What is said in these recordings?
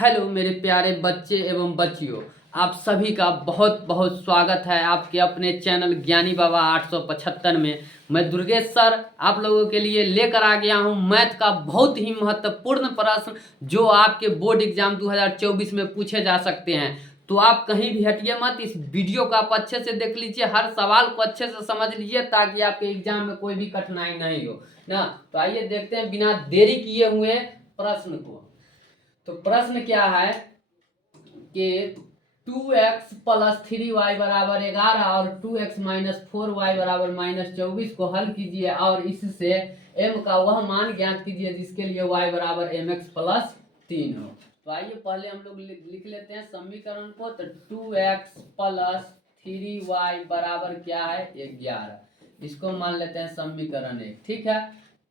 Hello मेरे प्यारे बच्चे एवं बच्चियों, आप सभी का बहुत बहुत स्वागत है आपके अपने चैनल ज्ञानी बाबा 875 में। मैं दुर्गेश सर आप लोगों के लिए लेकर आ गया हूं मैथ का बहुत ही महत्वपूर्ण प्रश्न जो आपके बोर्ड एग्जाम 2024 में पूछे जा सकते हैं। तो आप कहीं भी हटिए मत, इस वीडियो को आप अच्छे से देख लीजिए, हर सवाल को अच्छे से समझ लीजिए ताकि आपके एग्जाम में कोई भी कठिनाई नहीं हो ना। तो आइए देखते हैं बिना देरी किए हुए प्रश्न को। तो प्रश्न क्या है कि 2x प्लस 3y बराबर 11 और 2x माइनस 4y बराबर माइनस 24 को हल कीजिए और इससे m का वह मान ज्ञात कीजिए जिसके लिए y बराबर mx प्लस 3 हो। तो आइए पहले हम लोग लिख लेते हैं समीकरण को। तो 2x प्लस 3y बराबर क्या है 11, इसको मान लेते हैं समीकरण 1। ठीक है,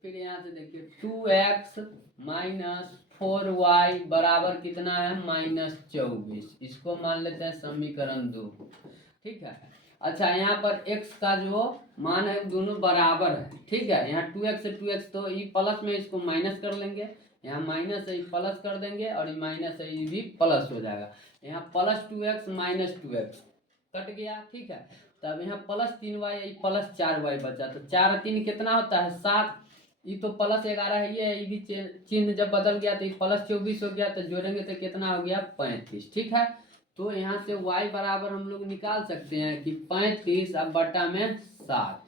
फिर यहाँ से देखिए 2x माइनस 4y बराबर कितना है माइनस 24, इसको मान लेते हैं समीकरण 2। ठीक है, अच्छा यहाँ पर x का जो मान है दोनों बराबर है। ठीक है, यहाँ 2x से 2x तो ये प्लस में इसको माइनस कर लेंगे, यहाँ माइनस है प्लस कर देंगे और ये माइनस है ये भी प्लस हो जाएगा। यहाँ plus 2x minus 2x cut गया। ठीक है, तब यहाँ प्लस 3y प्लस 4y बचा, तो 4 और 3 कितना होता है 7, ये तो प्लस 11 है, ये भी चिन्ह जब बदल गया तो ये प्लस 24 हो गया, तो जोड़ेंगे तो कितना हो गया 35। ठीक है, तो यहाँ से y बराबर हम लोग निकाल सकते हैं कि 35 अब बटा में 7,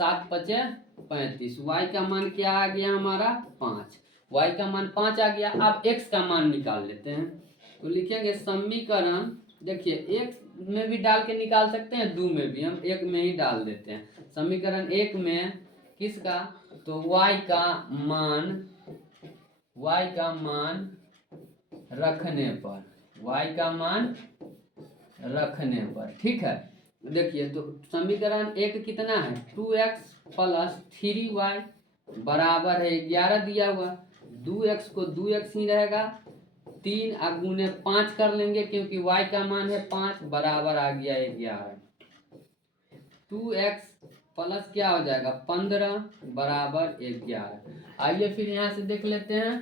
7 पचे 35, y का मान क्या आ गया हमारा 5, y का मान 5 आ गया। अब x का मान निकाल लेते हैं, तो लिखेंगे समीकरण, देखिए एक में भी डाल के निकाल सकते हैं, 2 में भी, हम एक में ही डाल देते हैं। समीकरण 1 में किसका, तो y का मान रखने पर, y का मान रखने पर। ठीक है, देखिए तो समीकरण 1 कितना है 2x प्लस 3y बराबर है 11 दिया हुआ, 2x को 2x ही रहेगा, 3 गुने 5 कर लेंगे क्योंकि y का मान है 5 बराबर आ गया 11। 2x प्लस क्या हो जाएगा 15 बराबर 11। आइए फिर यहाँ से देख लेते हैं,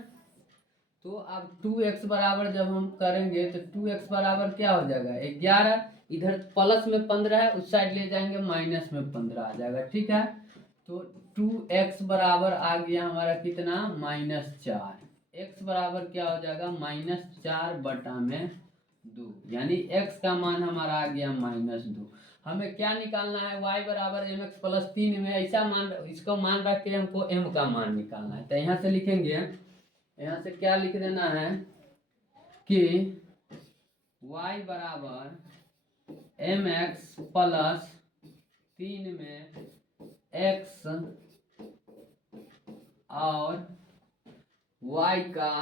तो अब 2x बराबर जब हम करेंगे तो 2x बराबर क्या हो जाएगा 11, इधर प्लस में 15 है उस साइड ले जाएंगे माइनस में 15 आ जाएगा। ठीक है, तो 2x बराबर आ गया हमारा कितना माइनस 4, x बराबर क्या हो जाएगा माइनस 4 बटा में 2, यानी x का मान हमारा आ गया माइनस 2। हमें क्या निकालना है y बराबर mx प्लस 3 में ऐसा मान, इसको मान रख के हमको m का मान निकालना है। तो यहाँ से लिखेंगे, यहाँ से क्या लिख देना है कि y बराबर mx प्लस 3 में x और y का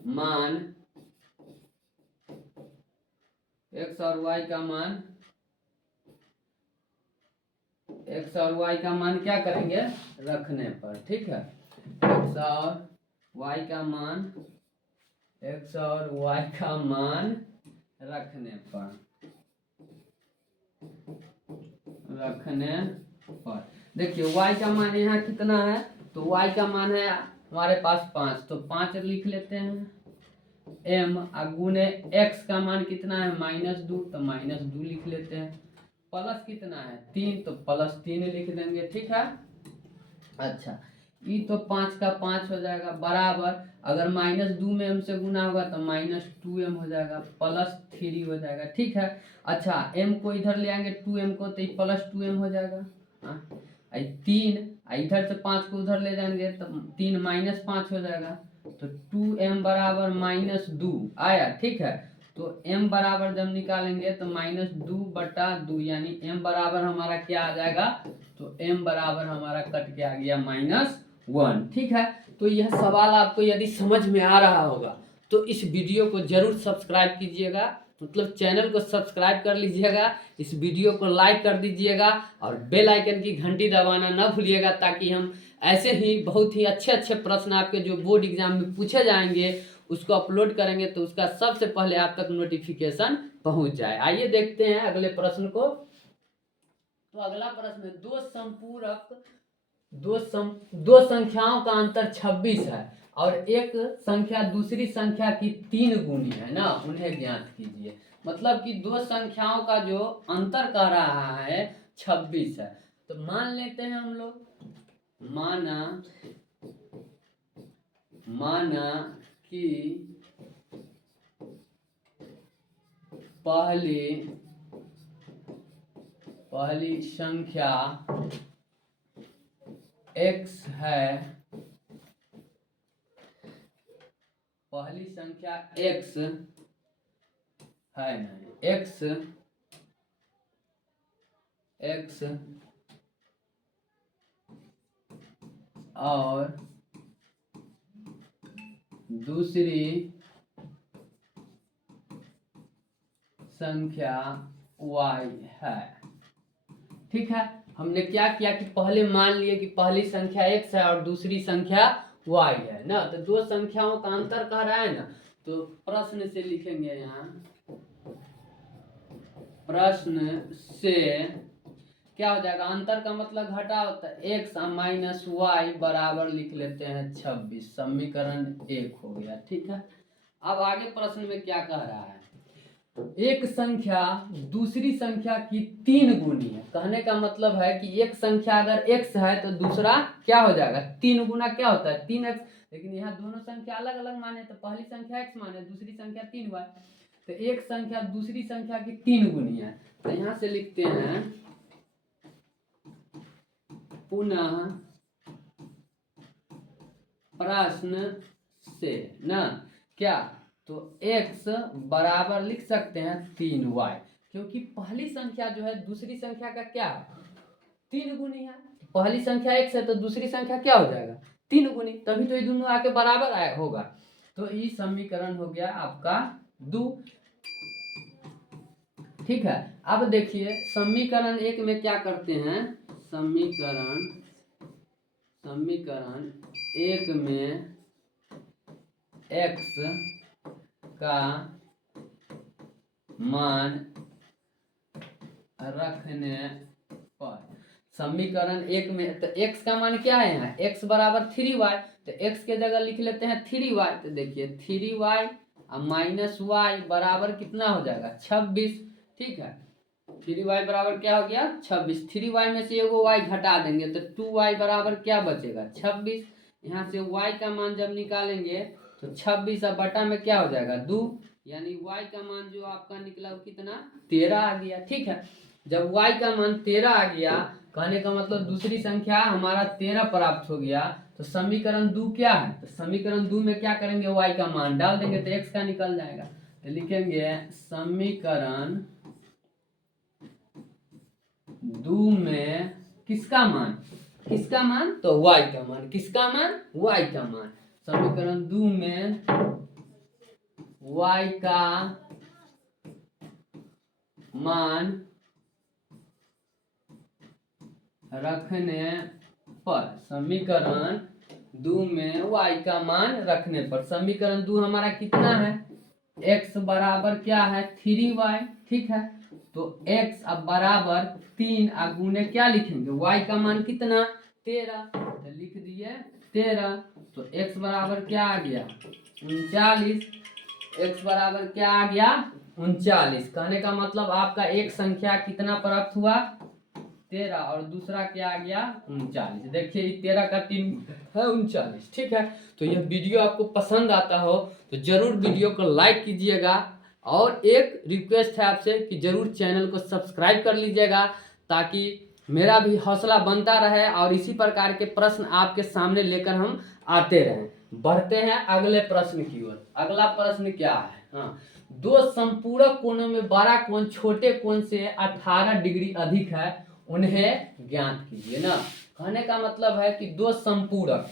मान, x और y का मान, x और y का मान क्या करेंगे रखने पर। ठीक है, x और y का मान, x और y का मान रखने पर, देखिए y का मान यहाँ कितना है, तो y का मान है हमारे पास 5, तो 5 लिख लेते हैं, m गुने x का मान कितना है -2, तो -2 लिख लेते हैं, प्लस कितना है 3, तो प्लस 3 लिख देंगे। ठीक है, अच्छा ये तो 5 का 5 हो जाएगा बराबर, अगर -2 में m से गुना होगा तो -2m हो जाएगा, प्लस 3 हो जाएगा। ठीक है, अच्छा m को इधर ले आएंगे 2m को, तो प्लस 2m हो जाएगा। 3 इधर से 5 को उधर ले जाएंगे तो 3 -5 हो जाएगा, तो 2m बराबर -2 आया। ठीक है, तो m बराबर जब निकालेंगे तो -2 बटा 2, यानी m बराबर हमारा क्या आ जाएगा, तो m बराबर हमारा कट के आ गया -1। ठीक है, तो यह सवाल आपको यदि समझ में आ रहा होगा तो इस वीडियो को जरूर सब्सक्राइब कीजिएगा, मतलब चैनल को सब्सक्राइब कर लीजिएगा, इस वीडियो को लाइक कर दीजिएगा और बेल आइकन की घंटी दबाना ना भूलिएगा, ताकि हम ऐसे ही बहुत ही अच्छे अच्छे प्रश्न आपके जो बोर्ड एग्जाम में पूछे जाएंगे उसको अपलोड करेंगे तो उसका सबसे पहले आप तक नोटिफिकेशन पहुंच जाए। आइए देखते हैं अगले प्रश्न को। तो अगला प्रश्न है, दो संख्याओं का अंतर 26 है, और एक संख्या दूसरी संख्या की 3 गुनी है ना, उन्हें ज्ञात कीजिए। मतलब कि दो संख्याओं का जो अंतर कह रहा है 26 है। तो मान लेते हैं हम लोग, माना कि पहली संख्या x है, पहली संख्या x है नहीं, x और दूसरी संख्या y है। ठीक है, हमने क्या किया कि पहले मान लिए कि पहली संख्या x है और दूसरी संख्या y है ना। तो दो संख्याओं का अंतर कह रहा है ना, तो प्रश्न से लिखेंगे यहाँ, प्रश्न से क्या हो जाएगा, अंतर का मतलब घटा होता है, x माइनस वाई बराबर लिख लेते हैं 26। समीकरण 1 हो गया। ठीक है, अब आगे प्रश्न में क्या कह रहा है, एक संख्या दूसरी संख्या की 3 गुनी है। कहने का मतलब है कि एक संख्या अगर x है तो दूसरा क्या हो जाएगा, 3 गुना क्या होता है 3x। लेकिन यहाँ दोनों संख्या अलग अलग माने, तो पहली संख्या x माने, दूसरी संख्या 3y। तो एक संख्या दूसरी संख्या की 3 गुनी है। तो यहाँ से लिखते हैं पुनः प्रश्न से ना क्या, तो x बराबर लिख सकते हैं 3y, क्योंकि पहली संख्या जो है दूसरी संख्या का क्या है 3 गुनी है। पहली संख्या x है तो दूसरी संख्या क्या हो जाएगा 3 गुनी, तभी तो ये दोनों आके बराबर आया होगा। तो ये समीकरण हो गया आपका 2। ठीक है, अब देखिए समीकरण 1 में क्या करते हैं, समीकरण 1 में x का मान रखने पर, समीकरण 1 में तो x का मान क्या है, यहाँ x बराबर 3y, तो x के जगह लिख लेते हैं 3y। तो देखिए 3y माइनस y बराबर कितना हो जाएगा 26। ठीक है, 3y बराबर क्या हो गया 26। 3y में से एगो y घटा देंगे तो 2y बराबर क्या बचेगा 26। यहाँ से y का मान जब निकालेंगे तो 26 अब बटा में क्या हो जाएगा 2, यानी y का मान जो आपका निकला वो कितना 13 आ गया। ठीक है, जब y का मान 13 आ गया, कहने का मतलब दूसरी संख्या हमारा 13 प्राप्त हो गया। तो समीकरण 2 क्या है, तो समीकरण 2 में क्या करेंगे y का मान डाल देंगे तो x का निकल जाएगा। तो लिखेंगे समीकरण 2 में किसका मान तो y का मान, किसका मान y का मान। समीकरण 2 में y का मान रखने पर, समीकरण 2 में y का मान रखने पर, समीकरण 2 हमारा कितना है x बराबर क्या है 3y। ठीक है, तो x अब बराबर 3 गुने क्या लिखेंगे y का मान कितना 13, तो लिख दिए 13। तो x बराबर क्या आ गया 39, x बराबर क्या आ गया 39। कहने का मतलब आपका एक संख्या कितना प्राप्त हुआ 13 और दूसरा क्या आ गया 39। देखिए 13 का 3 है 39। ठीक है, तो यह वीडियो आपको पसंद आता हो तो जरूर वीडियो को लाइक कीजिएगा, और एक रिक्वेस्ट है आपसे कि जरूर चैनल को सब्सक्राइब कर लीजिएगा, ताकि मेरा भी हौसला बनता रहे और इसी प्रकार के प्रश्न आपके सामने लेकर हम आते रहें। बढ़ते हैं अगले प्रश्न की ओर। अगला प्रश्न क्या है, हाँ, दो संपूरक कोणों में बड़ा कोण छोटे कोण से 18 डिग्री अधिक है, उन्हें ज्ञात कीजिए ना। कहने का मतलब है कि दो संपूरक,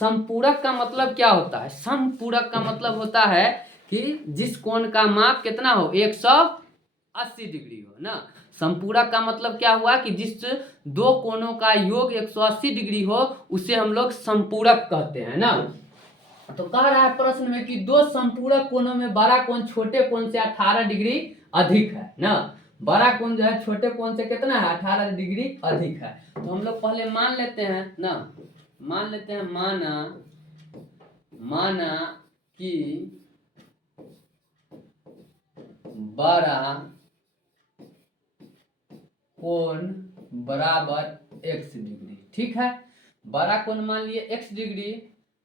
संपूरक का मतलब क्या होता है, संपूरक का मतलब होता है कि जिस कोण का माप कितना हो 180 डिग्री हो ना। संपूरक का मतलब क्या हुआ कि जिस दो कोणों का योग 180 डिग्री हो उसे हम लोग संपूरक कहते हैं ना। तो कह रहा है प्रश्न में कि दो संपूरक कोणों में बड़ा कोण छोटे कोण से 18 डिग्री अधिक है ना। बड़ा कोण जो है छोटे कोण से कितना है 18 डिग्री अधिक है। तो हम लोग पहले मान लेते हैं ना, मान लेते हैं माना कि बड़ा कोण बराबर x डिग्री। ठीक है, बड़ा कोण मान लिए x डिग्री,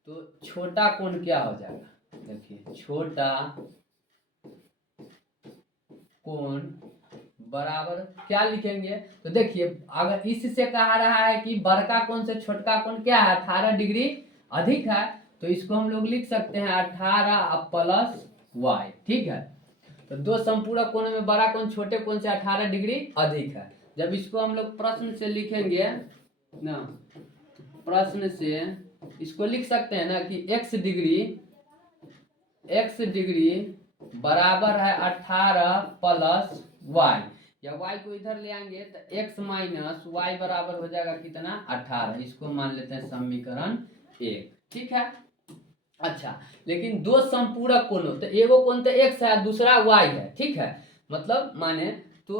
तो छोटा कोण क्या हो जाएगा? देखिए छोटा कोण बराबर क्या लिखेंगे? तो देखिए अगर इससे कहा रहा है कि बड़का कोण से छोटका कोण क्या है, 18 डिग्री अधिक है, तो इसको हम लोग लिख सकते हैं 18 प्लस y। ठीक है, तो दो संपूरक कोण में बड़ा कोण छोटे कोण से 18 डिग्री अधिक है। जब इसको हम लोग प्रश्न से लिखेंगे ना, प्रश्न से इसको लिख सकते हैं ना कि x डिग्री बराबर है 18 प्लस y, या y को इधर ले आएंगे तो x माइनस वाई बराबर हो जाएगा कितना? 18। इसको मान लेते हैं समीकरण 1। ठीक है, अच्छा लेकिन दो संपूरक कोण हो, तो एगो कोण तो x है, दूसरा y है। ठीक है, मतलब माने तो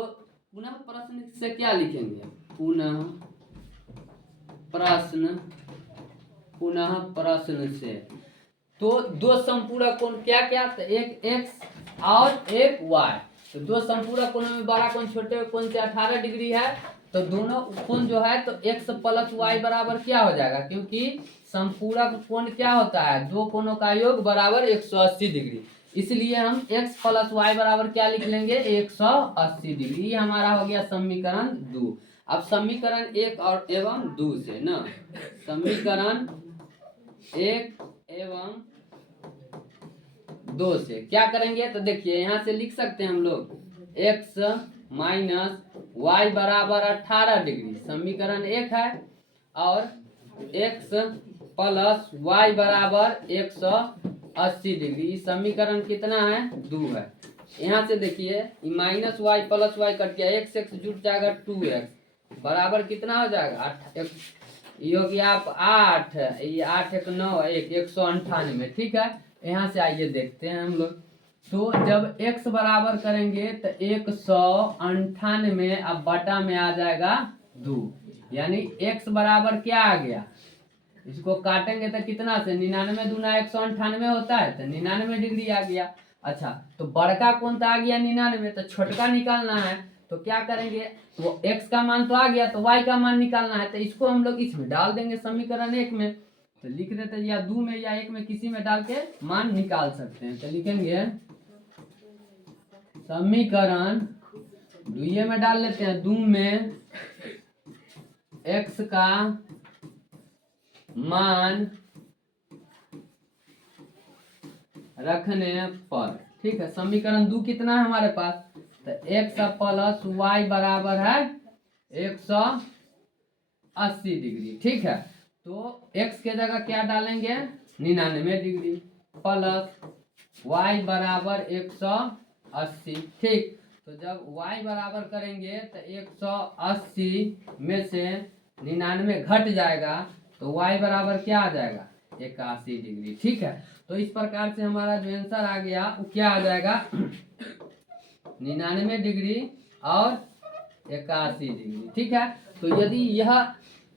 पुनः प्रश्न से क्या लिखेंगे? पुनः प्रश्न से तो दो संपूरक कोण क्या क्या? तो एक x और एक y। तो दो संपूरक कोण में बड़ा कोण छोटे कोण से 18 डिग्री है, तो दोनों कोण जो है तो x प्लस y बराबर क्या हो जाएगा? क्योंकि संपूरक कोण क्या होता है? दो कोणों का योग बराबर 180 डिग्री, इसलिए हम x प्लस y बराबर क्या लिख लेंगे? 180 डिग्री। ये हमारा हो गया समीकरण 2। अब समीकरण 1 और एवं 2 से ना, समीकरण 1 एवं 2 से क्या करेंगे? तो देखिए यहाँ से लिख सकते हैं हम लोग x माइनस वाई बराबर 18 डिग्री, समीकरण 1 है, और x प्लस वाई बराबर 180 डिग्री, समीकरण कितना है? 2 है। यहाँ से देखिए minus y plus y cut गया, x जुट जाएगा 2x बराबर कितना हो जाएगा? ये हो गया आप 8, ये 8 1 9 1 198। ठीक है, यहाँ से आइए देखते हैं हम लोग। तो जब x बराबर करेंगे तो 198 अब बटा में आ जाएगा 2, यानी x बराबर क्या आ गया? इसको काटेंगे तो कितना से? 99 दूना 198 होता है, तो 99 डिग्री आ गया। अच्छा तो बड़का कोण तो आ गया 99, तो छोटका निकालना है, तो क्या करेंगे? वो x का मान तो आ गया, तो y का मान निकालना है, तो इसको हम लोग इसमें डाल देंगे समीकरण 1 में। तो लिख देते हैं या 2 में या 1 में, किसी में डाल के मान निकाल सकते हैं। तो लिखेंगे समीकरण 2 में डाल लेते हैं, 2 में x का मान रखने पर। ठीक है, समीकरण 2 कितना है हमारे पास? तो x प्लस वाई बराबर है 180 डिग्री। ठीक है, तो x के जगह क्या डालेंगे? 99 डिग्री प्लस y बराबर 180। ठीक, तो जब y बराबर करेंगे तो 180 में से 99 घट जाएगा, तो y बराबर क्या आ जाएगा? 81 डिग्री। ठीक है, तो इस प्रकार से हमारा जो आंसर आ गया वो क्या आ जाएगा? 99 डिग्री और 81 डिग्री। ठीक है, तो यदि यह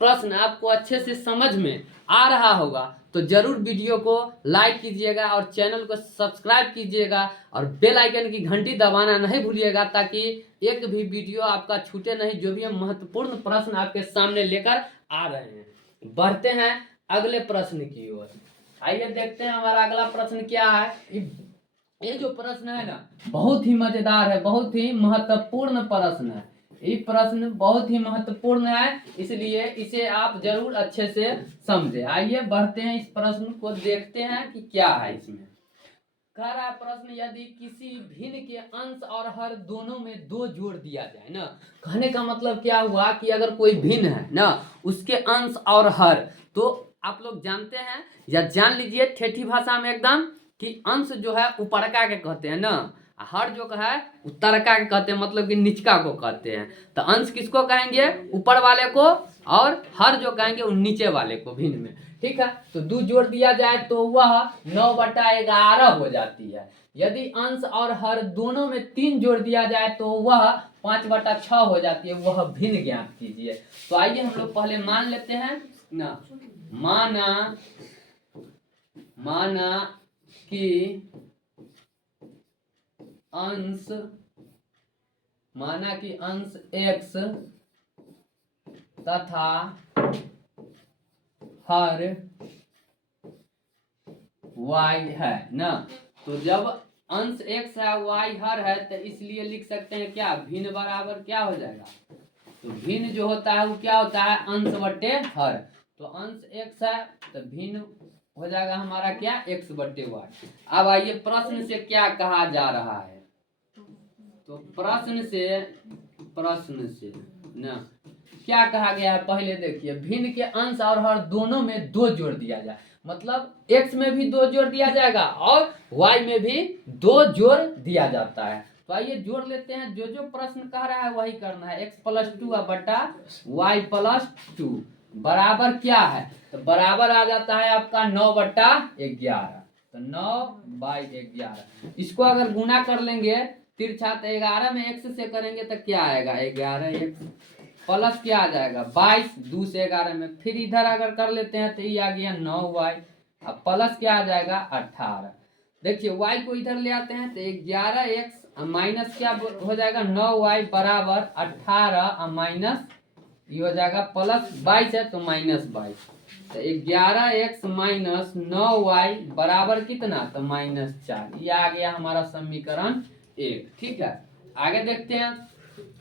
प्रश्न आपको अच्छे से समझ में आ रहा होगा तो जरूर वीडियो को लाइक कीजिएगा और चैनल को सब्सक्राइब कीजिएगा और बेल आइकन की घंटी दबाना नहीं भूलिएगा, ताकि एक भी वीडियो आपका छूटे नहीं। जो भी हम महत्वपूर्ण प्रश्न आपके सामने लेकर आ रहे हैं। बढ़ते हैं अगले प्रश्न की ओर। आइए देखते हैं हमारा अगला प्रश्न क्या है। ये जो प्रश्न है ना बहुत ही मजेदार है, बहुत ही महत्वपूर्ण प्रश्न है। ये प्रश्न बहुत ही महत्वपूर्ण है, इसलिए इसे आप जरूर अच्छे से समझे। आइए बढ़ते हैं, इस प्रश्न को देखते हैं कि क्या है इसमें। कह रहा है प्रश्न, यदि किसी भिन्न के अंश और हर दोनों में 2 जोड़ दिया जाए ना, कहने का मतलब क्या हुआ कि अगर कोई भिन्न है ना, उसके अंश और हर, तो आप लोग जानते हैं या जान लीजिए ठेठी भाषा में एकदम कि अंश जो है ऊपरका के कहते हैं ना, हर जो है उत्तरका के कहते हैं, मतलब कि निचका को कहते हैं। तो अंश किसको कहेंगे? ऊपर वाले को, और हर जो कहेंगे वो नीचे वाले को भिन्न में। ठीक है, तो 2 जोड़ दिया जाए तो वह 9/11 हो जाती है। यदि अंश और हर दोनों में 3 जोड़ दिया जाए तो वह 5/6 हो जाती है। वह भिन्न ज्ञात कीजिए। तो आइए हम लोग पहले मान लेते हैं ना, माना कि अंश x तथा हर y है ना। तो जब अंश x है y हर है तो इसलिए लिख सकते हैं क्या, भिन्न बराबर क्या हो जाएगा। तो भिन्न जो होता है वो क्या होता है, अंश बट्टे हर। तो अंश x है तो भिन्न हो जाएगा हमारा क्या, x बट्टे y। अब आइए प्रश्न से क्या कहा जा रहा है। तो प्रश्न से ना क्या कहा गया है, पहले देखिए, भिन्न के अंश और हर दोनों में 2 जोड़ दिया जाए। मतलब x में भी 2 जोड़ दिया जाएगा और y में भी 2 जोड़ दिया जाता है। तो आइए जोड़ लेते हैं, जो जो प्रश्न कह रहा है वही करना है। x + 2 बटा y + 2 बराबर क्या है, तो बराबर आ जाता है आपका 9/11। तो 9/11 इसको अगर गुना कर लेंगे तिरछा, तो 11 में x से करेंगे तो क्या आएगा, 11x प्लस क्या आ जाएगा 22, 2 से 11 में। फिर इधर अगर कर लेते हैं तो ये आ गया 9y, अब प्लस क्या आ जाएगा 18। देखिए y को इधर ले आते हैं तो 11x माइनस क्या हो जाएगा 9y बराबर 18 माइनस ये हो जाएगा प्लस 22 है तो -22। तो 11x माइनस 9y बराबर कितना, तो -4। ये आ गया हमारा समीकरण 1। ठीक है, आगे देखते हैं।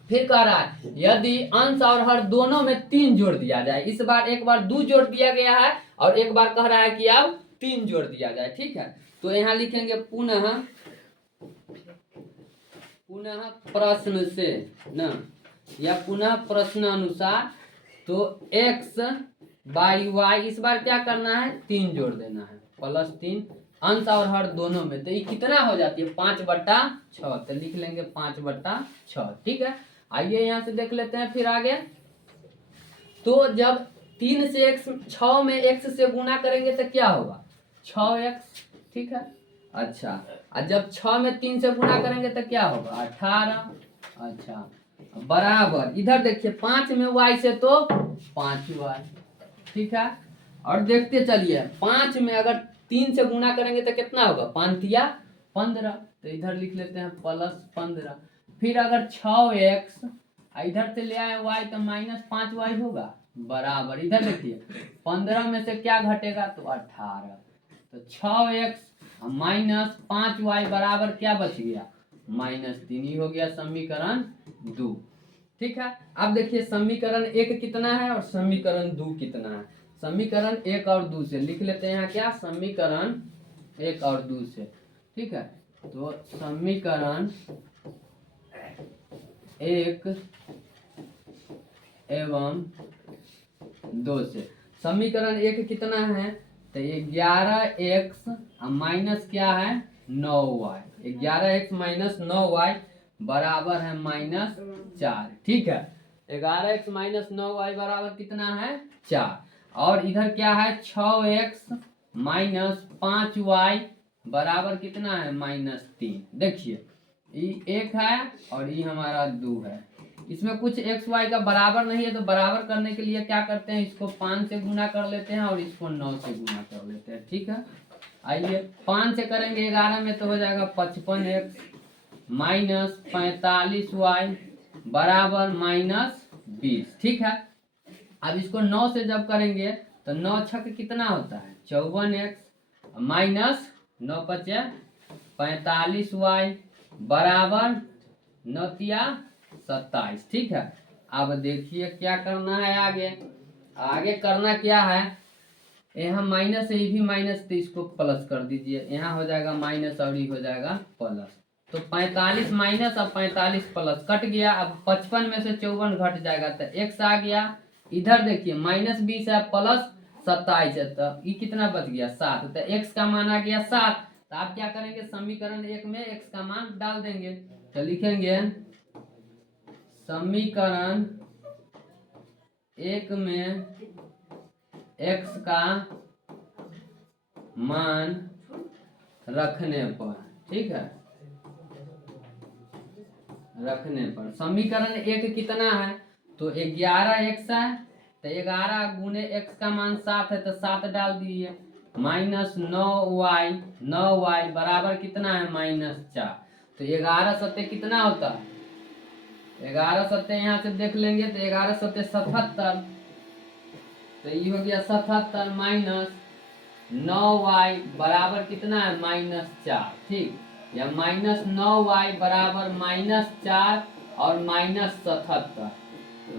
फिर कह रहा है यदि अंश और हर दोनों में 3 जोड़ दिया जाए। इस बार एक बार 2 जोड़ दिया गया है और एक बार कह रहा है कि अब 3 जोड़ दिया जाए। ठीक है, तो यहाँ लिखेंगे पुनः प्रश्न से ना, या पुनः प्रश्न अनुसार। तो x बाई y इस बार क्या करना है, 3 जोड़ देना है, +3 अंश और हर दोनों में। तो ये कितना हो जाती है 5/6। तो लिख लेंगे 5/6। ठीक है, आइए यहाँ से देख लेते हैं फिर आगे। तो जब 3 से x 6 में x से गुना करेंगे तो क्या होगा 6x। ठीक है, अच्छा, और जब 6 में 3 से गुना करेंगे तो क्या होगा 18। अच्छा, बराबर इधर देखिए 5 में y से तो 5y। ठीक है, और देखते चलिए 5 में अगर 3 से गुना करेंगे तो कितना होगा 5 या 15। तो इधर लिख लेते हैं +15। फिर अगर 6x इधर से ले आए y तो -5y होगा बराबर, इधर देखिए 15 में से क्या घटेगा तो 18। तो 6x -5y बराबर क्या बच गया -3। ही हो गया समीकरण 2। ठीक है, अब देखिए समीकरण 1 कितना है और समीकरण 2 कितना है। समीकरण 1 और 2 से लिख लेते हैं क्या, समीकरण 1 और 2 से। ठीक है, तो समीकरण 1 एवं 2 से। समीकरण 1 कितना है, तो 11x माइनस क्या है 9y। 11x माइनस 9y बराबर है -4। ठीक है, 11x माइनस 9y बराबर कितना है 4। और इधर क्या है 6x माइनस 5y बराबर कितना है -3। देखिए ये 1 है और ये हमारा 2 है। इसमें कुछ x y का बराबर नहीं है, तो बराबर करने के लिए क्या करते हैं, इसको 5 से गुना कर लेते हैं और इसको 9 से गुना कर लेते हैं। ठीक है, आइए 5 से करेंगे 11 में तो हो जाएगा 55x माइनस 45y बराबर -20। ठीक है, अब इसको 9 से जब करेंगे तो 9 छक कितना होता है 54x माइनस 9 × 45y बराबर 9 × 27। ठीक है, अब देखिए क्या करना है आगे करना क्या है, यहाँ माइनस है, ये भी माइनस, तो इसको प्लस कर दीजिए। यहाँ हो जाएगा माइनस और ये हो जाएगा प्लस। तो 45 माइनस और 45 प्लस कट गया। अब 55 में से 54 घट जाएगा तो x आ गया। इधर देखिए -20 है प्लस 27 है, तो ये कितना बच गया 7। तो x का मान आ गया 7। तो आप क्या करेंगे, समीकरण 1 में x का मान डाल देंगे। तो लिखेंगे समीकरण 1 में x का मान रखने पर, ठीक है, रखने पर समीकरण 1 कितना है, तो 11x है, तो 11 गुने x का मान 7 है, तो 7 डाल दीजिए। -9y बराबर कितना है -4। तो 11 सत्ते कितना होता है, 11 सत्ते यहाँ से देख लेंगे तो 11 सत्ते 77। तो ये हो गया 77 माइनस 9y बराबर कितना है -4। ठीक, या -9y बराबर -4 और -77।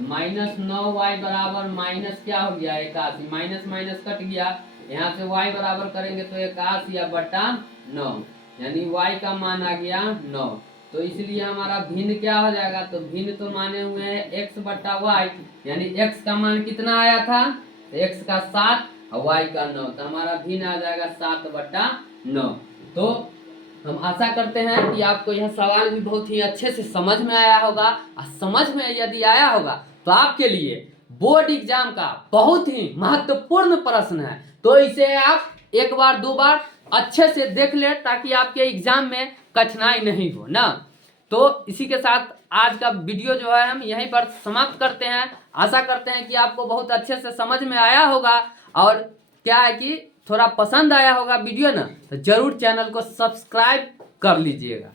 -9y बराबर माइनस क्या हो गया 81, माइनस माइनस कट गया, यहाँ से y बराबर करेंगे तो 81/9, यानी y का मान आ गया 9। तो इसलिए हमारा भिन्न क्या हो जाएगा, तो भिन्न तो माने हुए हैं x/y, यानी x का मान कितना आया था, तो x का 7 और y का 9, तो हमारा भिन्न आ जाएगा 7/9। तो हम आशा करते हैं कि आपको यह सवाल भी बहुत ही अच्छे से समझ में आया होगा, और समझ में यदि आया होगा तो आपके लिए बोर्ड एग्जाम का बहुत ही महत्वपूर्ण प्रश्न है। तो इसे आप एक बार दो बार अच्छे से देख ले ताकि आपके एग्जाम में कठिनाई नहीं हो ना। तो इसी के साथ आज का वीडियो जो है हम यहीं पर समाप्त करते हैं। आशा करते हैं कि आपको बहुत अच्छे से समझ में आया होगा, और क्या है कि थोड़ा पसंद आया होगा वीडियो ना, तो जरूर चैनल को सब्सक्राइब कर लीजिएगा।